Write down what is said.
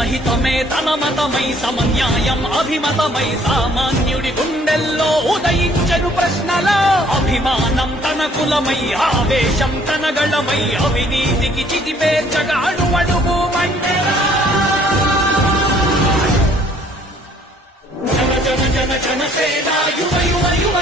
జనహితమే తన మతమై సమన్యాయం అభిమతమై సామాన్యుడి గుండెల్లో ఉదయించెను ప్రశ్నల అభిమానం తన కులమై ఆవేశం తన గళమై అవినీతికి చితిపేర్చగాడు అడుగు మండెలా జన జన జన జన సేన యువ యువ యువ